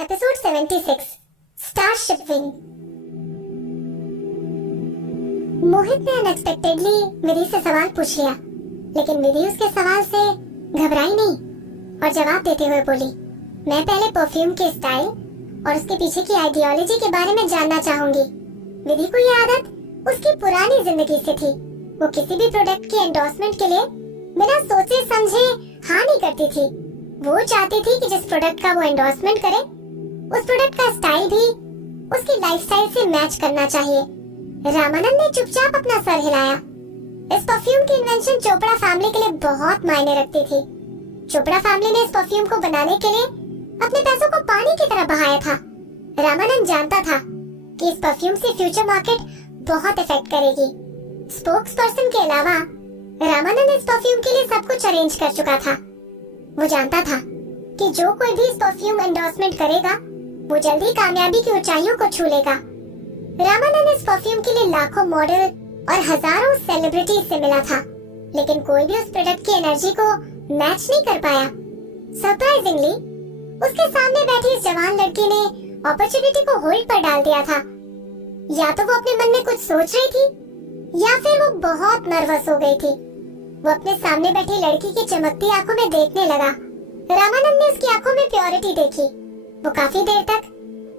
Episode 76 starship wing. मोहित ने unexpectedly विधि से सवाल पूछ लिया, लेकिन विधि उसके सवाल से घबराई नहीं और जवाब देते हुए बोली, मैं पहले परफ्यूम के स्टाइल और उसके पीछे की आइडियोलॉजी के बारे में जानना चाहूंगी। विधि को यह आदत उसकी पुरानी जिंदगी से थी। वो किसी भी प्रोडक्ट के एंडोर्समेंट के लिए बिना सोचे समझे हाँ नहीं करती थी। वो चाहती थी कि जिस प्रोडक्ट का वो एंडोर्समेंट करे उस प्रोडक्ट का स्टाइल भी उसकी लाइफस्टाइल से मैच करना चाहिए। रामानंद ने चुपचाप अपना सर हिलाया। इस परफ्यूम की इन्वेंशन चोपड़ा फैमिली के लिए बहुत मायने रखती थी। चोपड़ा फैमिली ने इस परफ्यूम को बनाने के लिए अपने पैसों को पानी की तरह बहाया था। रामानंद जानता था कि इस परफ्यूम से फ्यूचर मार्केट बहुत इफेक्ट करेगी। स्पोक्स पर्सन के अलावा रामानंद इस परफ्यूम के लिए सब कुछ अरेंज कर चुका था। वो जानता था कि जो कोई भी इस परफ्यूम एंडोर्समेंट करेगा वो जल्दी कामयाबी की ऊंचाइयों को छू लेगा। रामानंद इस परफ्यूम के लिए लाखों मॉडल और हजारों सेलिब्रिटीज से मिला था, लेकिन कोई भी उस प्रोडक्ट की एनर्जी को मैच नहीं कर पाया। सरप्राइजिंगली उसके सामने बैठी इस जवान लड़की ने अपॉर्चुनिटी को होल्ड पर डाल दिया था। या तो वो अपने मन में कुछ सोच रही थी या फिर वो बहुत नर्वस हो गई थी। वो अपने सामने बैठी लड़की की चमकती आंखों में देखने लगा। रामानंद ने उसकी आंखों में प्योरिटी देखी। वो काफी देर तक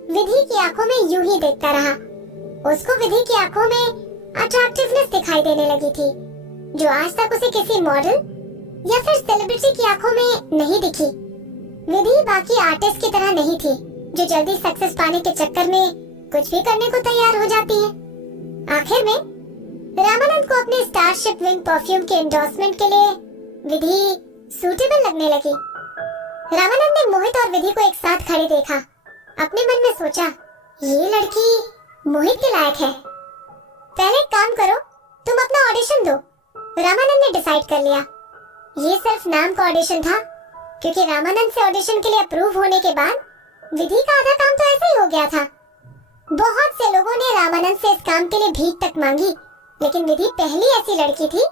विधि की आंखों में यूं ही देखता रहा। उसको विधि की आंखों में अट्रैक्टिवनेस दिखाई देने लगी थी, जो आज तक उसे किसी मॉडल या फिर सेलिब्रिटी की आंखों में नहीं दिखी। विधि बाकी आर्टिस्ट की तरह नहीं थी, जो जल्दी सक्सेस पाने के चक्कर में कुछ भी करने को तैयार हो जाती है। आखिर में रामानंद को अपने स्टारशिप विंग परफ्यूम के एंडोर्समेंट के लिए विधि सूटेबल लगने लगी। रामानंद ने मोहित और विधि को एक साथ खड़े देखा। अपने मन में सोचा, ये लड़की मोहित के लायक है। पहले एक काम करो, तुम अपना ऑडिशन दो। रामानंद ने डिसाइड कर लिया। ये सिर्फ नाम का ऑडिशन था, क्योंकि रामानंद से ऑडिशन के लिए अप्रूव होने के बाद विधि का आधा काम तो ऐसे ही हो गया था। बहुत से लोगों ने रामानंद से इस काम के लिए भीख तक मांगी, लेकिन विधि पहली ऐसी लड़की थी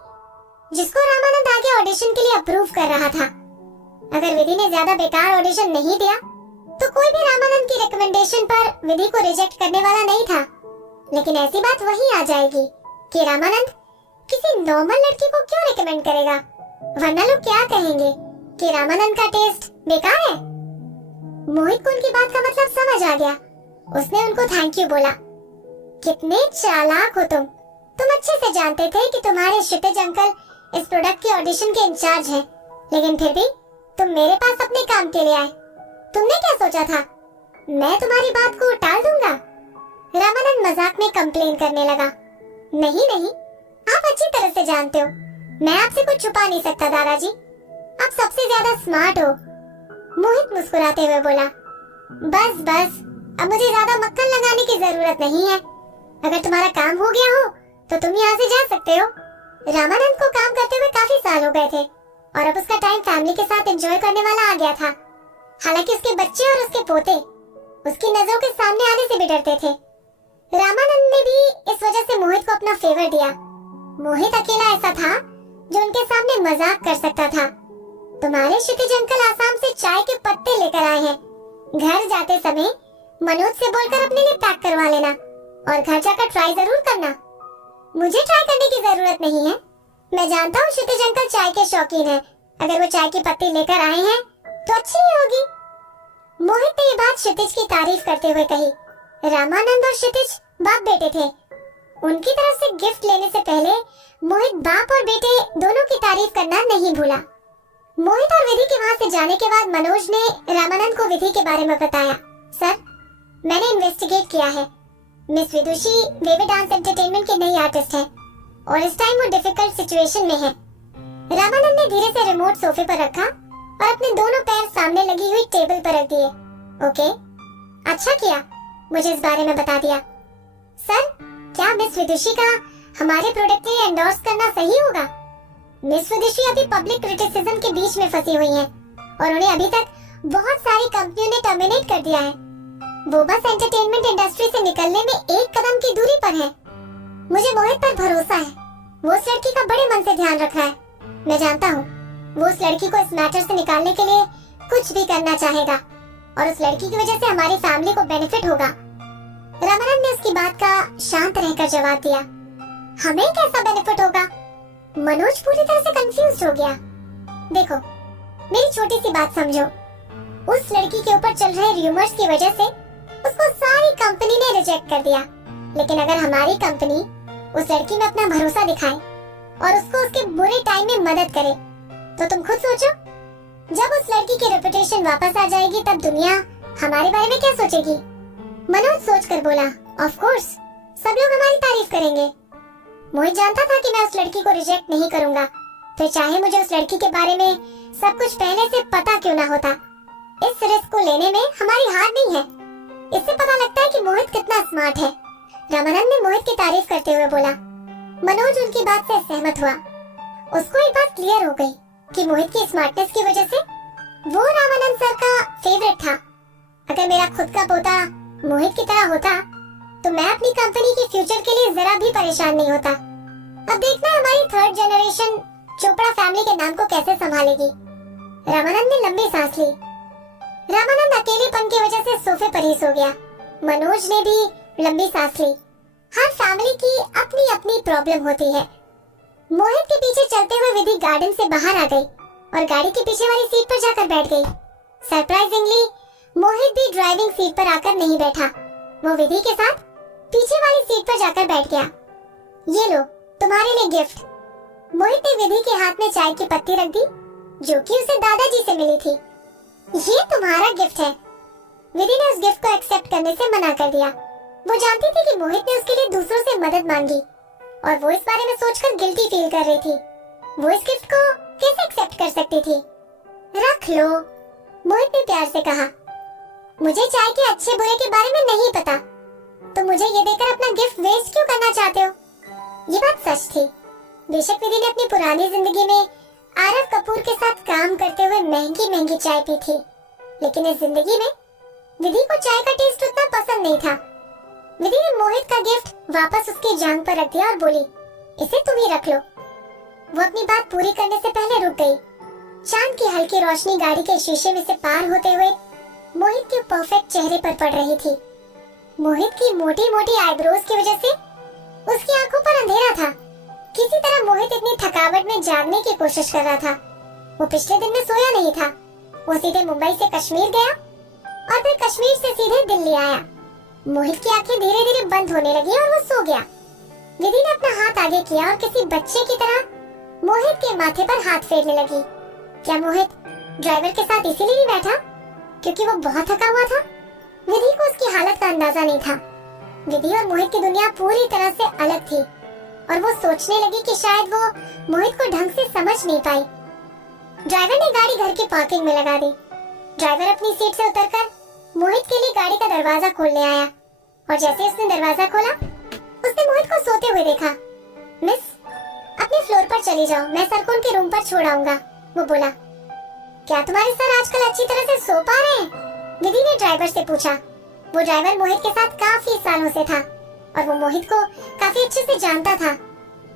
जिसको रामानंद आगे ऑडिशन के लिए अप्रूव कर रहा था। अगर विधि ने ज्यादा बेकार ऑडिशन नहीं दिया तो कोई भी रामानंद की रिकमेंडेशन पर विधि को रिजेक्ट करने वाला नहीं था। लेकिन ऐसी बात वही आ जाएगी कि रामानंद किसी नॉर्मल लड़की को क्यों रिकमेंड करेगा, वरना लोग क्या कहेंगे कि रामानंद का टेस्ट बेकार है। मोहित को उनकी बात का मतलब समझ आ गया। उसने उनको थैंक यू बोला। कितने चालाक हो तुम अच्छे से जानते थे कि तुम्हारे क्षितिज अंकल इस प्रोडक्ट के ऑडिशन के इंचार्ज हैं, लेकिन फिर भी तुम मेरे पास अपने काम के लिए आए। तुमने क्या सोचा था, मैं तुम्हारी बात को टाल दूंगा? रामानंद मजाक में कंप्लेन करने लगा। नहीं नहीं, आप अच्छी तरह से जानते हो मैं आपसे कुछ छुपा नहीं सकता दादाजी, आप सबसे ज्यादा स्मार्ट हो। मोहित मुस्कुराते हुए बोला, बस बस, अब मुझे ज्यादा मक्खन लगाने की जरूरत नहीं है। अगर तुम्हारा काम हो गया हो तो तुम यहाँ से जा सकते हो। रामानंद को काम करते हुए काफी साल हो गए थे और अब उसका टाइम फैमिली के साथ एंजॉय करने वाला आ गया था। हालांकि उसके बच्चे और उसके पोते उसकी नजरों के सामने आने से भी डरते थे। रामानंद ने भी इस वजह से मोहित को अपना फेवर दिया। मोहित अकेला ऐसा था जो उनके सामने मजाक कर सकता था। तुम्हारे क्षितिज अंकल आसाम से चाय के पत्ते लेकर आए हैं। घर जाते समय मनोज से बोलकर अपने लिए पैक करवा लेना और घर जाकर ट्राई जरूर करना। मुझे ट्राई करने की जरूरत नहीं है, मैं जानता हूँ क्षितिज अंकल चाय के शौकीन हैं। अगर वो चाय की पत्ती लेकर आए हैं तो अच्छी ही होगी। मोहित ने ये बात क्षितिज की तारीफ करते हुए कही। रामानंद और क्षितिज बाप बेटे थे। उनकी तरफ से गिफ्ट लेने से पहले मोहित बाप और बेटे दोनों की तारीफ करना नहीं भूला। मोहित और विधि के वहाँ से जाने के बाद मनोज ने रामानंद को विधि के बारे में बताया। सर, मैंने इन्वेस्टिगेट किया है। मिस विदुषी बेबी डांस एंटरटेनमेंट की नई आर्टिस्ट है और इस टाइम वो डिफिकल्ट सिचुएशन में है। रामानंद ने धीरे से रिमोट सोफे पर रखा और अपने दोनों पैर सामने लगी हुई टेबल पर रख दिए। ओके, अच्छा किया मुझे इस बारे में बता दिया। सर, क्या मिस विदुषी का हमारे प्रोडक्ट के लिए एंडोर्स करना सही होगा? मिस विदुषी अभी पब्लिक क्रिटिसिज्म के बीच में फंसी हुई हैं और उन्हें अभी तक बहुत सारी कंपनियों ने टर्मिनेट कर दिया है। वो बस एंटरटेनमेंट इंडस्ट्री से निकलने में एक कदम की दूरी पर है। मुझे मोहित पर भरोसा है, वो उस लड़की का बड़े मन से ध्यान रख रहा है। मैं जानता हूँ वो उस लड़की को इस मैटर से निकालने के लिए कुछ भी करना चाहेगा और उस लड़की की वजह से हमारी फैमिली को बेनिफिट होगा। रामानंद ने उसकी बात का शांत रहकर जवाब दिया। हमें कैसा बेनिफिट होगा? मनोज पूरी तरह से कंफ्यूज हो गया। देखो, मेरी छोटी सी बात समझो। उस लड़की के ऊपर चल रहे र्यूमर्स की वजह से उसको सारी कंपनी ने रिजेक्ट कर दिया। लेकिन अगर हमारी कंपनी उस लड़की में अपना भरोसा दिखाए और उसको उसके बुरे टाइम में मदद करे, तो तुम खुद सोचो, जब उस लड़की की रेपुटेशन वापस आ जाएगी तब दुनिया हमारे बारे में क्या सोचेगी? मनोज सोचकर बोला, ऑफ कोर्स सब लोग हमारी तारीफ करेंगे। मोहित जानता था कि मैं उस लड़की को रिजेक्ट नहीं करूंगा, तो चाहे मुझे उस लड़की के बारे में सब कुछ पहले से पता क्यों ना होता, इस रिस्क को लेने में हमारी हार नहीं है। इससे पता लगता है कि मोहित कितना स्मार्ट है। रामानंद ने मोहित की तारीफ करते हुए बोला। मनोज उनकी बात से सहमत हुआ। उसको एक बात क्लियर हो गई कि मोहित की स्मार्टनेस की वजह से वो रामानंद सर का फेवरेट था। अगर मेरा खुद का पोता मोहित की तरह होता तो मैं अपनी कंपनी के फ्यूचर के लिए जरा भी परेशान नहीं होता। अब देखना है हमारी थर्ड जनरेशन चोपड़ा फैमिली के नाम को कैसे संभालेगी। रामानंद ने लंबी सांस ली। रामानंद अकेलेपन की वजह से सोफे पर ही सो गया। मनोज ने भी लंबी सांस ली। हर फैमिली की अपनी अपनी प्रॉब्लम होती है। मोहित के पीछे चलते हुए विधि गार्डन से बाहर आ गई और गाड़ी के पीछे वाली सीट पर जाकर बैठ गई। सरप्राइजिंगली मोहित भी ड्राइविंग सीट पर आकर नहीं बैठा। वो विधि के साथ पीछे वाली सीट पर जाकर बैठ गया। ये लो तुम्हारे लिए गिफ्ट। मोहित ने विधि के हाथ में चाय की पत्ती रख दी, जो कि उसे दादाजी से मिली थी। ये तुम्हारा गिफ्ट है। विधि ने उस गिफ्ट को एक्सेप्ट करने से मना कर दिया। वो जानती थी कि मोहित ने उसके लिए दूसरों से मदद मांगी और वो इस बारे में सोचकर गिल्टी फील कर रही थी। वो इस गिफ्ट को कैसे एक्सेप्ट कर सकती थी? रख लो, मोहित ने प्यार से कहा। मुझे चाय के अच्छे बुरे के बारे में नहीं पता, तो मुझे ये देकर अपना गिफ्ट वेस्ट क्यों करना चाहते हो? ये बात सच थी। बेशक विधि ने अपनी पुरानी जिंदगी में आरव कपूर के साथ काम करते हुए महंगी महंगी चाय पी थी, लेकिन इस जिंदगी में विधि को चाय का टेस्ट उतना पसंद नहीं था। विधि ने मोहित का गिफ्ट वापस उसकी जांघ पर रख दिया और बोली, इसे तुम ही रख लो। वो अपनी बात पूरी करने से पहले रुक गई। चांद की हल्की रोशनी गाड़ी के शीशे में से पार होते हुए मोहित के परफेक्ट चेहरे पर पड़ रही थी। मोहित की मोटी मोटी आईब्रोज की वजह से उसकी आंखों पर अंधेरा था। किसी तरह मोहित इतनी थकावट में जागने की कोशिश कर रहा था। वो पिछले दिन में सोया नहीं था। वो सीधे मुंबई से कश्मीर गया और फिर कश्मीर से सीधे दिल्ली आया। मोहित की आंखें धीरे धीरे बंद होने लगी और वो सो गया। विधि ने अपना हाथ आगे किया और किसी बच्चे की तरह मोहित के माथे पर हाथ फेरने लगी। क्या मोहित ड्राइवर के साथ इसीलिए नहीं बैठा क्योंकि वो बहुत थका हुआ था? विधि को उसकी हालत का अंदाजा नहीं था। विधि और मोहित की दुनिया पूरी तरह से अलग थी और वो सोचने लगी कि शायद वो मोहित को ढंग से समझ नहीं पाई। ड्राइवर ने गाड़ी घर की पार्किंग में लगा दी। ड्राइवर अपनी सीट से उतरकर मोहित के लिए गाड़ी का दरवाजा खोलने आया और जैसे उसने दरवाजा खोला उसने मोहित को सोते हुए देखा। मिस, अपने फ्लोर पर चली जाओ, मैं सर को उनके रूम पर छोड़ आऊंगा, वो बोला। क्या तुम्हारे सर आजकल अच्छी तरह से सो पा रहे हैं? विधि ने ड्राइवर से पूछा। वो ड्राइवर मोहित के साथ काफी सालों से था और वो मोहित को काफी अच्छे से जानता था।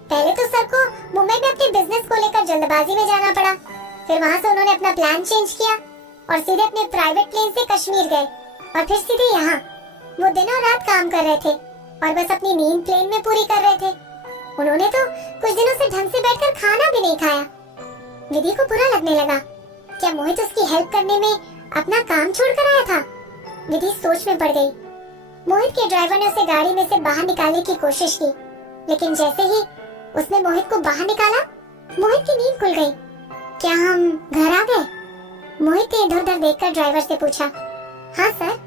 पहले तो सर को मुंबई में अपने बिजनेस को लेकर जल्दबाजी में जाना पड़ा, फिर वहाँ से उन्होंने अपना प्लान चेंज किया और सीधे अपने प्राइवेट प्लेन से कश्मीर गए और फिर सीधे यहाँ। वो दिन और रात काम कर रहे थे और बस अपनी नींद प्लेन में पूरी कर रहे थे। उन्होंने तो कुछ दिनों से ढंग से बैठकर खाना भी नहीं खाया। विधि को बुरा लगने लगा। क्या मोहित उसकी हेल्प करने में अपना काम छोड़कर आया था? विधि सोच में पड़ गई। मोहित के ड्राइवर ने उसे गाड़ी में से बाहर निकालने की कोशिश की, लेकिन जैसे ही उसने मोहित को बाहर निकाला, मोहित की नींद खुल गई। क्या हम घर आ गए? मोहित ने इधर उधर देखकर ड्राइवर से पूछा। हाँ सर,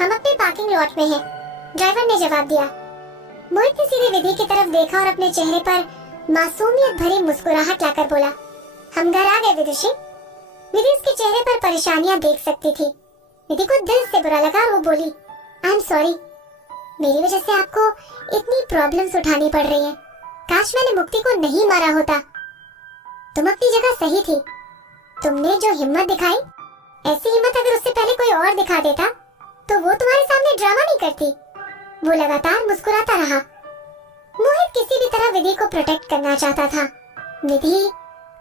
हम अपने पार्किंग लॉट में हैं, ड्राइवर ने जवाब दिया। मोहित ने सीधे विधि की तरफ देखा और अपने चेहरे पर मासूमियत भरी मुस्कुराहट लाकर बोला, हम घर आ गए विदुषी। विधि उसके चेहरे पर परेशानियां देख सकती थी। विधि को दिल से बुरा लगा और वो बोली, आई एम सॉरी, मेरी वजह से आपको इतनी प्रॉब्लम्स उठानी पड़ रही हैं। काश मैंने मुक्ति को नहीं मारा होता। तुम अपनी जगह सही थी। तुमने जो हिम्मत दिखाई, ऐसी हिम्मत अगर उससे पहले कोई और दिखा देता तो वो तुम्हारे सामने ड्रामा नहीं करती। वो लगातार मुस्कुराता रहा। मोहित किसी भी तरह विधि को प्रोटेक्ट करना चाहता था। विधि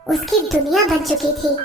उसकी दुनिया बन चुकी थी।